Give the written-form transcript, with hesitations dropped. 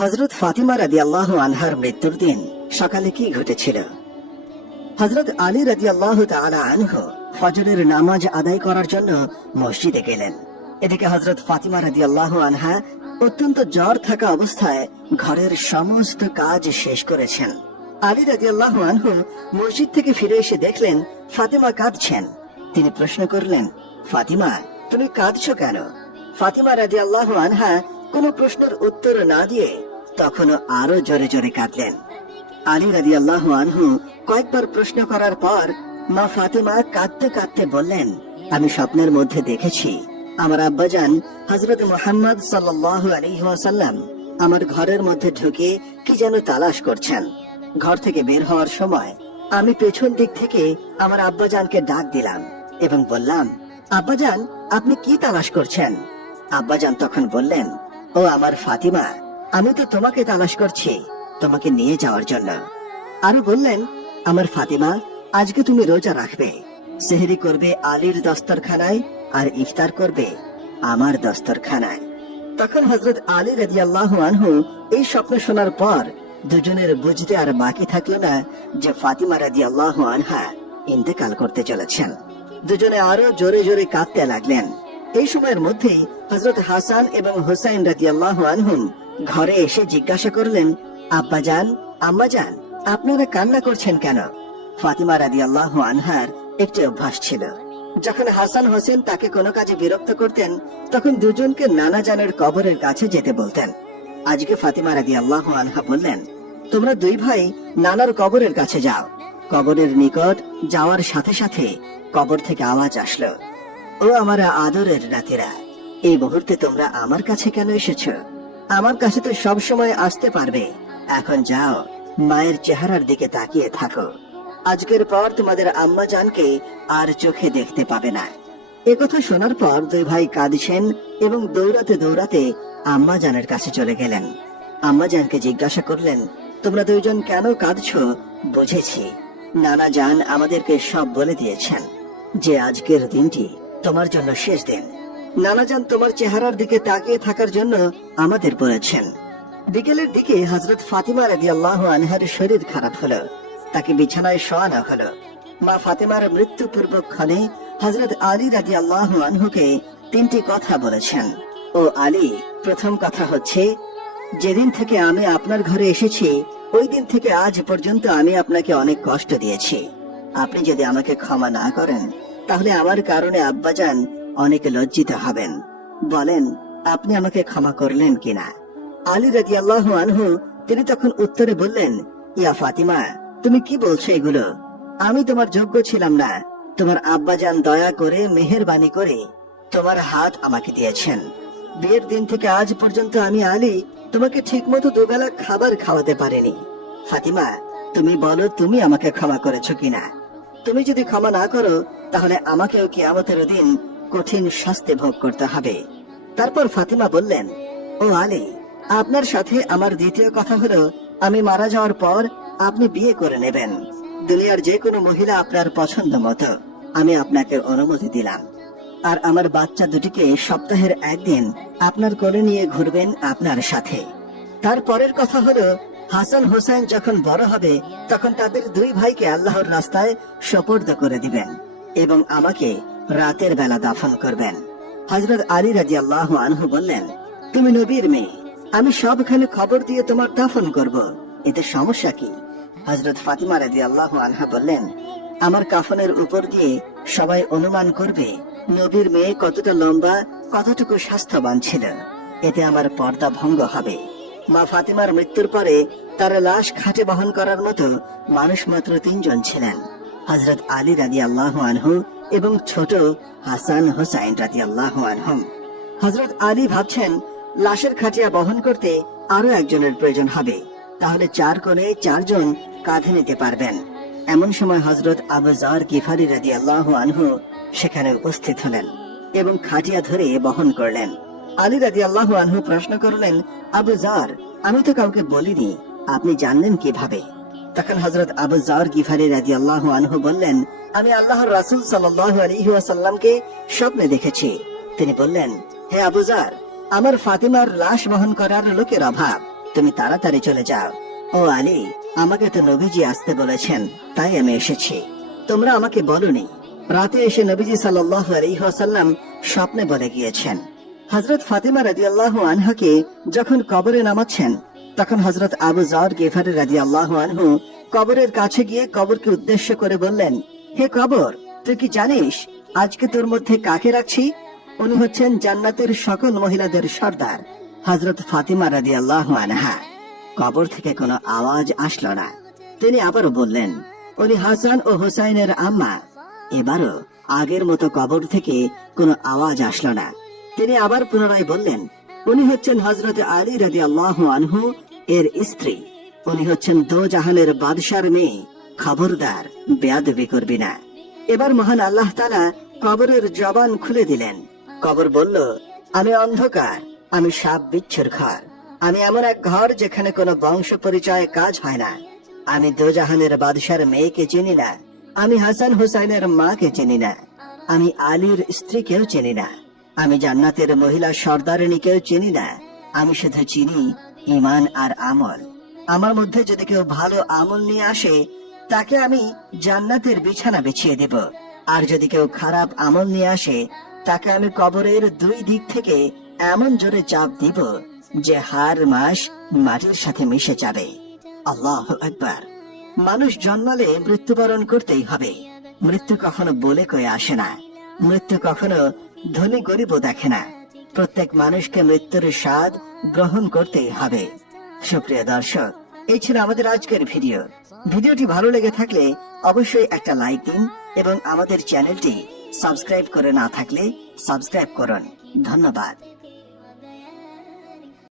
হযরত ফাতিমা রাদিয়াল্লাহু আনহার মৃত্যুর দিন সকালে কি ঘটেছিল? হযরত আলী রাদিয়াল্লাহু তাআলা আনহু ফজরের নামাজ আদায় করার জন্য মসজিদে গেলেন। এদিকে হযরত ফাতিমা রাদিয়াল্লাহু আনহা অত্যন্ত জ্বর থাকা অবস্থায় ঘরের সমস্ত কাজ শেষ করেছেন। আলী রাদিয়াল্লাহু আনহু মসজিদ থেকে ফিরে এসে দেখলেন ফাতিমা কাঁদছেন। তিনি প্রশ্ন করলেন, ফাতিমা, তুমি কাঁদছো কেন? ফাতিমা রাদিয়াল্লাহু আনহা কোনো প্রশ্নের উত্তর না দিয়ে তখনও আরো জোরে জোরে কাঁদলেন। আলী রাদিয়াল্লাহু আনহু কয়েকবার প্রশ্ন করার পর মা ফাতিমা কাঁদতে কাঁদতে বললেন, আমি স্বপ্নের মধ্যে দেখেছি আমার আব্বাজান হযরত মুহাম্মদ সাল্লাল্লাহু আলাইহি ওয়াসাল্লাম আমার ঘরের মধ্যে ঢুকে কি যেন তালাশ করছেন। ঘর থেকে বের হওয়ার সময় আমি পেছন দিক থেকে আমার আব্বাজানকে ডাক দিলাম এবং বললাম, আব্বাজান, আপনি কি তালাশ করছেন? আব্বাজান তখন বললেন, ও আমার ফাতিমা, আমি তো তোমাকে তালাশ করছি, তোমাকে নিয়ে যাওয়ার জন্য। আরো বললেন, আমার ফাতিমা, আজকে তুমি রোজা রাখবে, সেহরি করবে আলীর দস্তরখানায় আর ইফতার করবে আমার দস্তরখানায়। তখন হযরত আলী রাদিয়াল্লাহু আনহু এই স্বপ্ন শোনার পর দুজনের বুঝতে আর বাকি থাকলো না যে ফাতিমা রাদিয়াল্লাহু আনহা ইন্তেকাল করতে চলেছেন। দুজনে আরো জোরে জোরে কাঁদতে লাগলেন। এই সময়ের মধ্যেই হযরত হাসান এবং হুসাইন রাদিয়াল্লাহু আনহুম ঘরে এসে জিজ্ঞাসা করলেন, আব্বাজান, আম্মাজান, আপনারা কান্না করছেন কেন? ফাতিমা রাদিয়াল্লাহু আনহার একটি অভ্যাস ছিল, যখন হাসান হোসেন তাকে কোনো কাজে বিরক্ত করতেন তখন দুজনকে নানা জানের কবরের কাছে যেতে বলতেন। আজকে ফাতিমা রাদিয়াল্লাহু আনহা বললেন, তোমরা দুই ভাই নানার কবরের কাছে যাও। কবরের নিকট যাওয়ার সাথে সাথে কবর থেকে আওয়াজ আসলো, ও আমার আদরের নাতিরা, এই মুহূর্তে তোমরা আমার কাছে কেন এসেছো? আমার কাছে তো সব সময় আসতে পারবে। এখন যাও, মায়ের চেহারার দিকে তাকিয়ে থাকো। আজকের পর তোমাদের আম্মা জানকে আর চোখে দেখতে পাবে না। একথা শোনার পর দুই ভাই কাঁদছেন এবং দৌড়াতে দৌড়াতে আম্মা জানের কাছে চলে গেলেন। আম্মা জানকে জিজ্ঞাসা করলেন, তোমরা দুইজন কেন কাঁদছো? বুঝেছি, নানা জান আমাদেরকে সব বলে দিয়েছেন যে আজকের দিনটি তোমার জন্য শেষ দিন। নানা জান তোমার চেহারার দিকে তাকিয়ে থাকার জন্য আমাদের বলেছেন। বিকেলের দিকে হযরত ফাতিমা রাদিয়াল্লাহু আনহার শরীর খারাপ হলো, তাকে বিছানায় শোয়ানো হলো। মা ফাতিমার মৃত্যু পূর্বক্ষণে হযরত আলী রাদিয়াল্লাহু আনহুকে তিনটি কথা বলেছেন। ও আলী, প্রথম কথা হচ্ছে, যেদিন থেকে আমি আপনার ঘরে এসেছি ওই দিন থেকে আজ পর্যন্ত আমি আপনাকে অনেক কষ্ট দিয়েছি। আপনি যদি আমাকে ক্ষমা না করেন তাহলে আমার কারণে আব্বাজান অনেক লজ্জিত হবেন। বলেন, আপনি আমাকে ক্ষমা করলেন কিনা? আলী রাদিয়াল্লাহু আনহু তিনি তখন উত্তরে বললেন, ইয়া ফাতিমা, তুমি কি বলছো এগুলো? আমি তোমার যোগ্য ছিলাম না। তোমার আব্বাজান দয়া করে মেহেরবানি করে তোমার হাত আমাকে দিয়েছেন। বিয়ের দিন থেকে আজ পর্যন্ত আমি আলী তোমাকে ঠিকমতো দুবেলা খাবার খাওয়াতে পারিনি। ফাতিমা, তুমি বলো, তুমি আমাকে ক্ষমা করেছো কিনা? তুমি যদি ক্ষমা না করো তাহলে আমাকেও কিয়ামতের দিন কঠিন শাস্তি ভোগ করতে হবে। তারপর ফাতিমা বললেন, ও আলী, আপনার সাথে আমার দ্বিতীয় কথা হলো, আমি মারা যাওয়ার পর আপনি বিয়ে করে নেবেন। দুনিয়ার যে কোনো মহিলা আপনার পছন্দ মতো আমি আপনাকে অনুমতি দিলাম। আর আমার বাচ্চা দুটিকে সপ্তাহের একদিন আপনার কোলে নিয়ে ঘুরবেন আপনার সাথে। তারপরের কথা হলো, হাসান হোসেন যখন বড় হবে তখন তাদের দুই ভাইকে আল্লাহর রাস্তায় সোপর্দ করে দিবেন এবং আমাকে রাতের বেলা দাফন করবেন। হযরত আলী রাদিয়াল্লাহু আনহু বললেন, তুমি নবীর মেয়ে, আমি সবখানে খবর দিয়ে তোমার দাফন করব, এতে সমস্যা কি? হযরত ফাতিমা রাদিয়াল্লাহু আনহা বললেন, আমার কাফনের উপর দিয়ে সবাই অনুমান করবে নবীর মেয়ে কতটা লম্বা, কতটুকু স্বাস্থ্যবান ছিল, এতে আমার পর্দা ভঙ্গ হবে। মা ফাতিমার মৃত্যুর পরে তার লাশ খাটে বহন করার মতো মানুষ মাত্র তিনজন ছিলেন, হযরত আলী রাদিয়াল্লাহু আনহু এবং ছোট হাসান হোসাইন রাদিয়াল্লাহু আনহুম। হযরত আলী ভাবছেন লাশের খাটিয়া বহন করতে আরো একজনের প্রয়োজন হবে, তাহলে চার কোণে চারজন কাঁধে নিতে পারবেন। এমন সময় হযরত আবু যর গিফারি রাদিয়াল্লাহু আনহু সেখানে উপস্থিত হলেন এবং খাটিয়া ধরে বহন করলেন। আলী রাদিয়াল্লাহু আনহু প্রশ্ন করলেন, আবু যর, আমি তো কাউকে বলিনি, আপনি জানলেন কিভাবে? তখন হযরত আবু যর গিফারি রাদিয়াল্লাহু আনহু বললেন, আমি আল্লাহর রাসূল সাল্লাল্লাহু আলাইহি ওয়াসাল্লামকে স্বপ্নে দেখেছি। তিনি বললেন, হে আবু যর, আমার ফাতিমার লাশ বহন করার লোকের অভাব, তুমি তাড়াতাড়ি চলে যাও। ও আলী, আমাকে তো নবীজি আসতে বলেছেন, তাই আমি এসেছি। তোমরা আমাকে বলনি। রাতে এসে নবীজি সাল্লাল্লাহু আলাইহি ওয়াসাল্লাম স্বপ্নে বলে গিয়েছেন। হযরত ফাতিমা রাদিয়াল্লাহু আনহাকে যখন কবরে নামাচ্ছেন, তখন হযরত আবু যর গিফারি রাদিয়াল্লাহু আনহু কবরের কাছে গিয়ে কবরকে উদ্দেশ্য করে বললেন, হে কবর, তুই কি জানিস আজকে তোর মধ্যে কাকে রাখছি? উনি হচ্ছেন জান্নাতের সকল মহিলাদের সর্দার হযরত ফাতিমা রাদিয়াল্লাহু আনহা। কবর থেকে কোনো আওয়াজ আসলো না। তিনি আবারও বললেন, উনি হাসান ও হুসাইনের আম্মা। এবারও আগের মতো কবর থেকে কোনো আওয়াজ আসলো না। তিনি আবার পুনরায় বললেন, উনি হচ্ছেন হযরত আলী রাদিয়াল্লাহু আনহু এর স্ত্রী। উনি হচ্ছেন দোজাহানের বাদশার মেয়ে। খবরদার, বেয়াদবি করবি না। এবার মহান আল্লাহ তাআলা কবরের জবান খুলে দিলেন। কবর বলল, আমি অন্ধকার, আমি সাপ বিচ্ছুর ঘর, আমি এমন এক ঘর যেখানে কোনো বংশ পরিচয় কাজ হয় না। আমি দোজাহানের বাদশার মেয়েকে চিনি না, আমি হাসান হুসাইনের মাকে চিনি না, আমি আলীর স্ত্রীকেও চিনি না, আমি জান্নাতের মহিলা সর্দারিনীকেও চিনি না। আমি শুধু চিনি ঈমান আর আমল। আমার মধ্যে যদি কেউ ভালো আমল নিয়ে আসে, তাকে আমি জান্নাতের বিছানা বিছিয়ে দেব। আর যদি কেউ খারাপ আমল নিয়ে আসে, তাকে আমি কবরের দুই দিক থেকে এমন জোরে চাপ দিব যে হাড় মাস মাটির সাথে মিশে যাবে। আল্লাহু আকবার। মানুষ জন্মালে মৃত্যুবরণ করতেই হবে। মৃত্যু কখনো বলে কয়ে আসে না। মৃত্যু কখনো ধনী গরিবও দেখে না। প্রত্যেক মানুষকে মৃত্যুর স্বাদ গ্রহণ করতেই হবে। সুপ্রিয় দর্শক, এই ছিল আমাদের আজকের ভিডিও। ভিডিওটি ভালো লেগে থাকলে অবশ্যই একটা লাইক দিন এবং আমাদের চ্যানেলটি সাবস্ক্রাইব করে না থাকলে সাবস্ক্রাইব করুন। ধন্যবাদ।